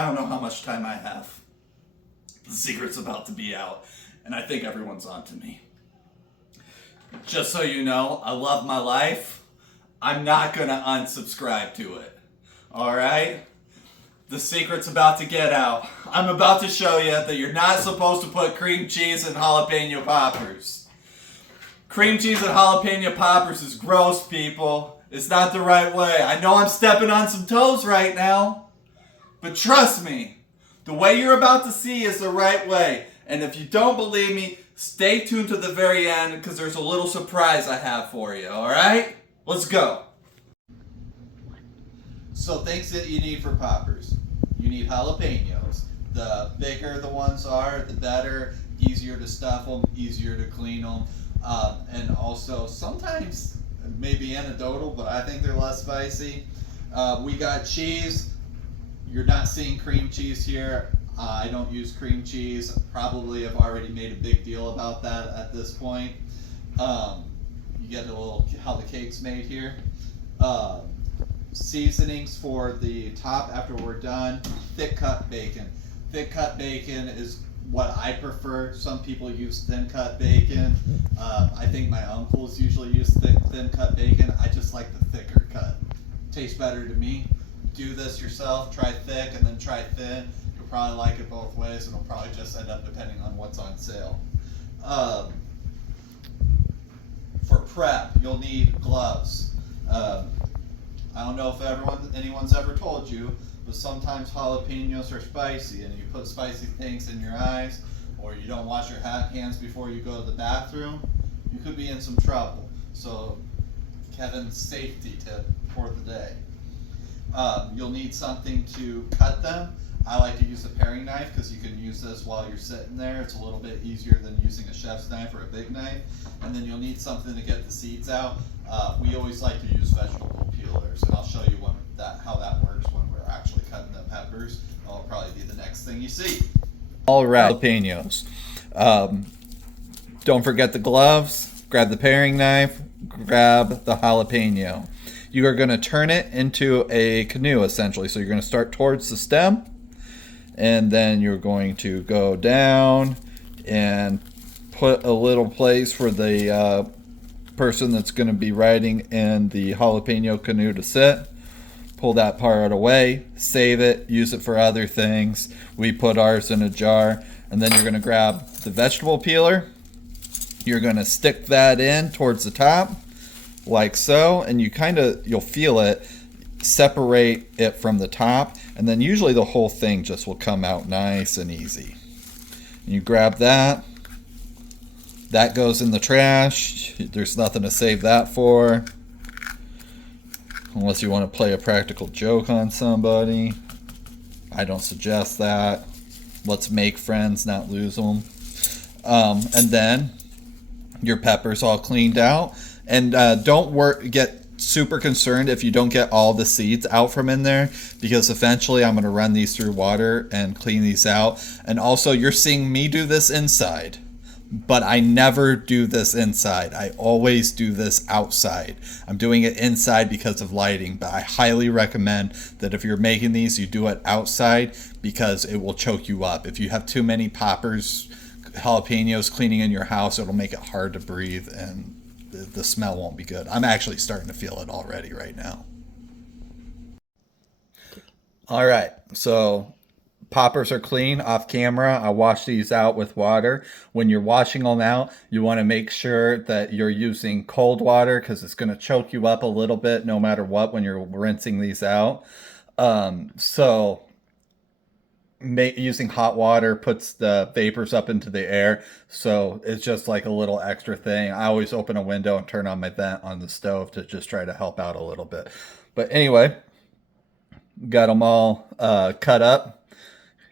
I don't know how much time I have. The secret's about to be out, and I think everyone's on to me. Just so you know, I love my life. I'm not gonna unsubscribe to it. Alright? The secret's about to get out. I'm about to show you that you're not supposed to put cream cheese in jalapeno poppers. Cream cheese and jalapeno poppers is gross, people. It's not the right way. I know I'm stepping on some toes right now, but trust me, the way you're about to see is the right way. And if you don't believe me, stay tuned to the very end because there's a little surprise I have for you, alright? Let's go. So things that you need for poppers. You need jalapenos. The bigger the ones are, the better. Easier to stuff them, easier to clean them. And also, sometimes, maybe anecdotal, but I think they're less spicy. We got cheese. You're not seeing cream cheese here. I don't use cream cheese. Probably have already made a big deal about that at this point. You get a little how the cake's made here. Seasonings for the top after we're done. Thick cut bacon. Thick cut bacon is what I prefer. Some people use thin cut bacon. I think my uncles usually use thin cut bacon. I just like the thicker cut. Tastes better to me. Do this yourself. Try thick and then try thin. You'll probably like it both ways, and it'll probably just end up depending on what's on sale. For prep, you'll need gloves. I don't know if anyone's ever told you, but sometimes jalapenos are spicy, and you put spicy things in your eyes, or you don't wash your hands before you go to the bathroom, you could be in some trouble. So, Kevin's safety tip for the day. You'll need something to cut them. I like to use a paring knife because you can use this while you're sitting there. It's a little bit easier than using a chef's knife or a big knife. And then you'll need something to get the seeds out. We always like to use vegetable peelers, and I'll show you how that works when we're actually cutting the peppers. That'll probably be the next thing you see. All right, jalapenos. Don't forget the gloves. Grab the paring knife. Grab the jalapeno. You are going to turn it into a canoe, essentially. So you're going to start towards the stem, and then you're going to go down and put a little place for the person that's going to be riding in the jalapeno canoe to sit. Pull that part away, save it, use it for other things. We put ours in a jar, and then you're going to grab the vegetable peeler. You're going to stick that in towards the top, like so, and you'll feel it separate it from the top, and then usually the whole thing just will come out nice and easy. You grab that. That goes in the trash. There's nothing to save that for. Unless you want to play a practical joke on somebody. I don't suggest that. Let's make friends, not lose them. And then your pepper's all cleaned out. And don't get super concerned if you don't get all the seeds out from in there, because eventually I'm going to run these through water and clean these out. And also, you're seeing me do this inside. But I never do this inside. I always do this outside. I'm doing it inside because of lighting, but I highly recommend that if you're making these, you do it outside because it will choke you up. If you have too many poppers, jalapenos cleaning in your house, it'll make it hard to breathe and the smell won't be good. I'm actually starting to feel it already right now. All right, so poppers are clean off camera. I wash these out with water. When you're washing them out, you want to make sure that you're using cold water because it's going to choke you up a little bit no matter what when you're rinsing these out. Using hot water puts the vapors up into the air, so it's just like a little extra thing. I always open a window and turn on my vent on the stove to just try to help out a little bit. But anyway, got them all cut up.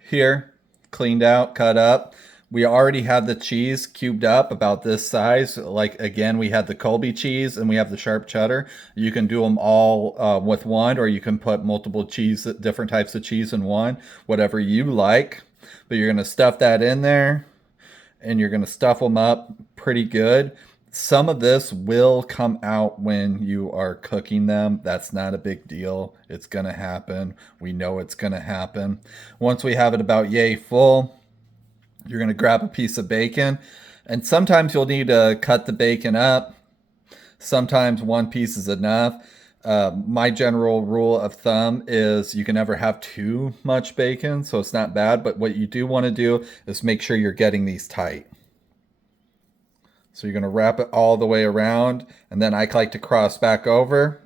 Here, cleaned out, cut up. We already had the cheese cubed up about this size. Like, again, we had the Colby cheese and we have the sharp cheddar. You can do them all with one, or you can put multiple different types of cheese in one, whatever you like. But you're going to stuff that in there, and you're going to stuff them up pretty good. Some of this will come out when you are cooking them. That's not a big deal. It's going to happen. We know it's going to happen. Once we have it about yay full, you're going to grab a piece of bacon. And sometimes you'll need to cut the bacon up. Sometimes one piece is enough. My general rule of thumb is you can never have too much bacon, so it's not bad. But what you do want to do is make sure you're getting these tight. So you're going to wrap it all the way around, and then I like to cross back over.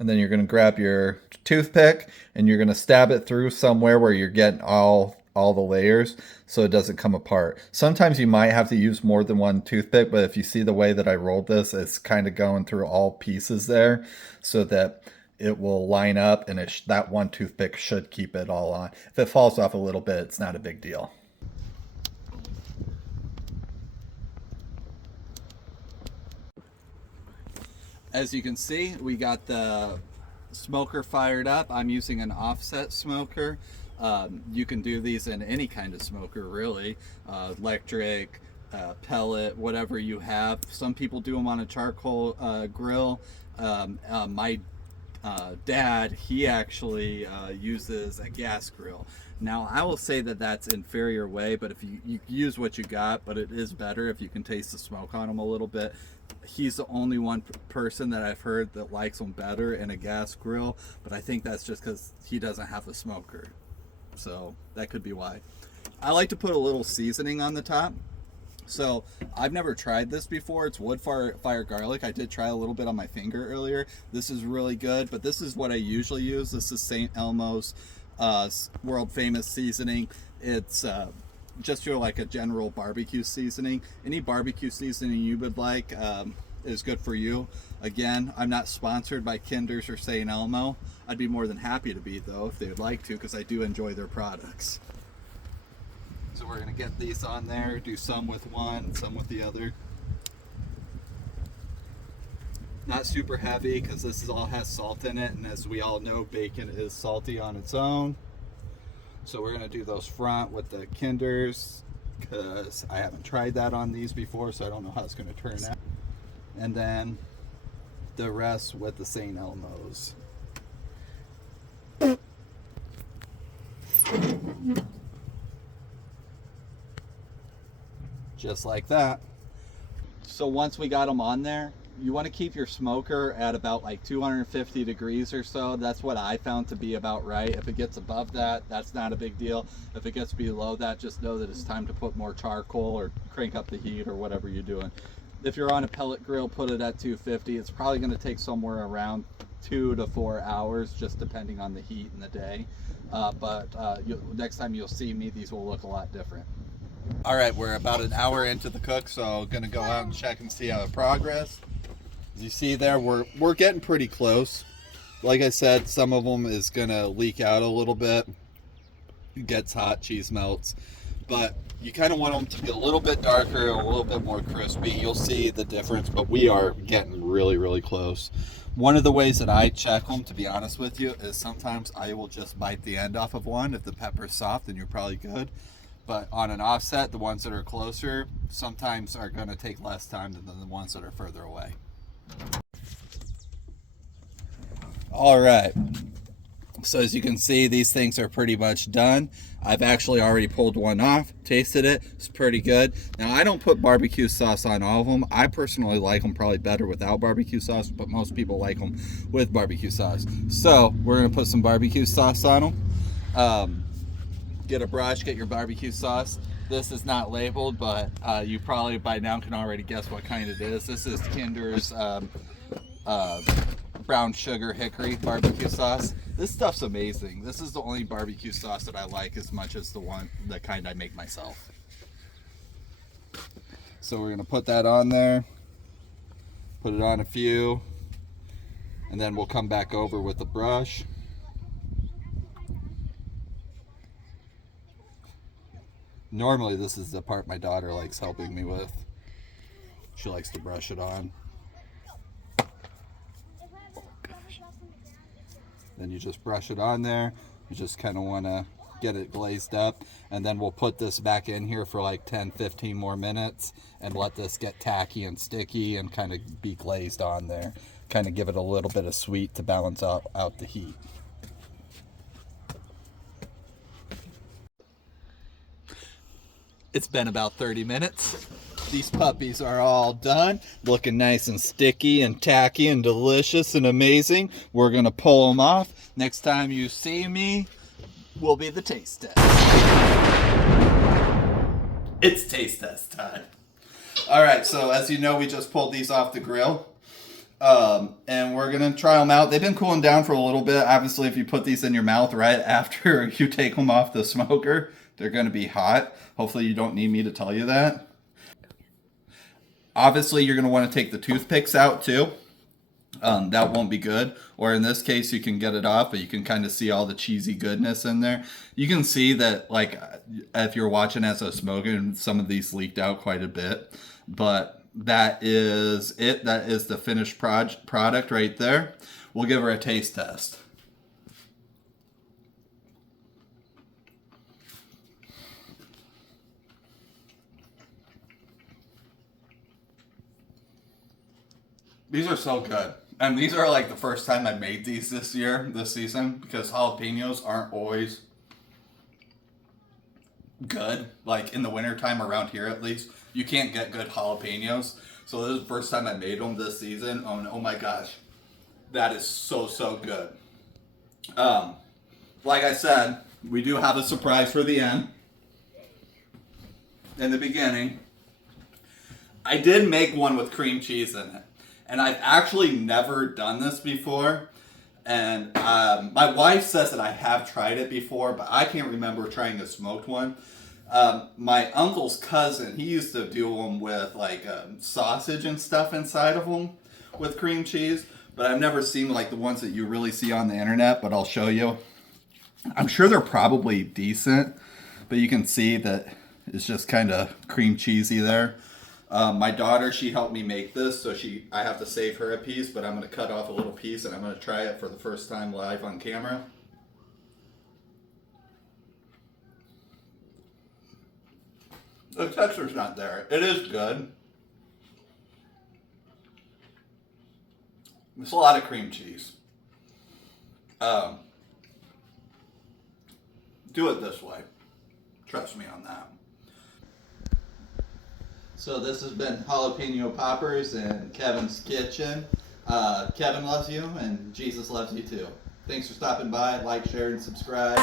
And then you're going to grab your toothpick, and you're going to stab it through somewhere where you're getting all the layers so it doesn't come apart. Sometimes you might have to use more than one toothpick, but if you see the way that I rolled this, it's kind of going through all pieces there so that it will line up, and that one toothpick should keep it all on. If it falls off a little bit, it's not a big deal. As you can see, we got the smoker fired up. I'm using an offset smoker. You can do these in any kind of smoker, really. Electric, pellet, whatever you have. Some people do them on a charcoal grill. My dad, he actually uses a gas grill. Now, I will say that that's inferior way, but if you use what you got, but it is better if you can taste the smoke on them a little bit. He's the only one person that I've heard that likes them better in a gas grill, but I think that's just because he doesn't have a smoker. So that could be why. I like to put a little seasoning on the top. So I've never tried this before. It's wood fire garlic. I did try a little bit on my finger earlier. This is really good, but this is what I usually use. This is St. Elmo's world famous seasoning. It's just your like a general barbecue seasoning. Any barbecue seasoning you would like is good for you. Again, I'm not sponsored by Kinder's or St. Elmo. I'd be more than happy to be though if they would like to, because I do enjoy their products. So we're gonna get these on there, do some with one, some with the other. Not super heavy because this all has salt in it, and as we all know, bacon is salty on its own. So we're gonna do those front with the Kinders because I haven't tried that on these before, so I don't know how it's gonna turn out. And then the rest with the St. Elmo's. Just like that. So once we got them on there, you want to keep your smoker at about like 250 degrees or so. That's what I found to be about right. If it gets above that, that's not a big deal. If it gets below that, just know that it's time to put more charcoal or crank up the heat or whatever you're doing. If you're on a pellet grill, put it at 250. It's probably going to take somewhere around 2 to 4 hours, just depending on the heat in the day. Next time you'll see me, these will look a lot different. All right, we're about an hour into the cook, so gonna go out and check and see how it progress. As you see there, we're getting pretty close. Like I said, some of them is gonna leak out a little bit. It gets hot, cheese melts, but you kind of want them to be a little bit darker, a little bit more crispy. You'll see the difference, but we are getting really, really close. One of the ways that I check them, to be honest with you, is sometimes I will just bite the end off of one. If the pepper's soft, then you're probably good. But on an offset, the ones that are closer sometimes are going to take less time than the ones that are further away. All right. So as you can see, these things are pretty much done. I've actually already pulled one off, tasted it. It's pretty good. Now, I don't put barbecue sauce on all of them. I personally like them probably better without barbecue sauce, but most people like them with barbecue sauce. So we're going to put some barbecue sauce on them. Get a brush, get your barbecue sauce. This is not labeled, but you probably by now can already guess what kind it is. This is Kinder's brown sugar hickory barbecue sauce. This stuff's amazing. This is the only barbecue sauce that I like as much as the kind I make myself. So we're gonna put that on there, put it on a few, and then we'll come back over with the brush. Normally this is the part my daughter likes helping me with. She likes to brush it on. Oh, gosh. Then you just brush it on there. You just kind of want to get it glazed up, and then we'll put this back in here for like 10-15 more minutes and let this get tacky and sticky and kind of be glazed on there. Kind of give it a little bit of sweet to balance out the heat. It's been about 30 minutes. These puppies are all done, looking nice and sticky and tacky and delicious and amazing. We're gonna pull them off. Next time you see me, will be the taste test. It's taste test time. All right, so as you know, we just pulled these off the grill. And we're gonna try them out. They've been cooling down for a little bit. Obviously, if you put these in your mouth right after you take them off the smoker, they're gonna be hot. Hopefully you don't need me to tell you that. Obviously, you're gonna wanna take the toothpicks out too. That won't be good. Or in this case, you can get it off, but you can kind of see all the cheesy goodness in there. You can see that, like, if you're watching as a smoker, some of these leaked out quite a bit. But that is it. That is the finished product right there. We'll give her a taste test. These are so good. And these are like the first time I made these this season, because jalapenos aren't always good. Like in the wintertime around here at least, you can't get good jalapenos. So this is the first time I made them this season. Oh my gosh. That is so good. Like I said, we do have a surprise for the end. In the beginning, I did make one with cream cheese in it. And I've actually never done this before. And my wife says that I have tried it before, but I can't remember trying a smoked one. My uncle's cousin, he used to do them with like sausage and stuff inside of them with cream cheese. But I've never seen like the ones that you really see on the internet, but I'll show you. I'm sure they're probably decent, but you can see that it's just kind of cream cheesy there. My daughter, she helped me make this, so I have to save her a piece, but I'm going to cut off a little piece and I'm going to try it for the first time live on camera. The texture's not there. It is good. It's a lot of cream cheese. Do it this way. Trust me on that. So this has been Jalapeno Poppers in Kevin's kitchen. Kevin loves you and Jesus loves you too. Thanks for stopping by. Like, share, and subscribe.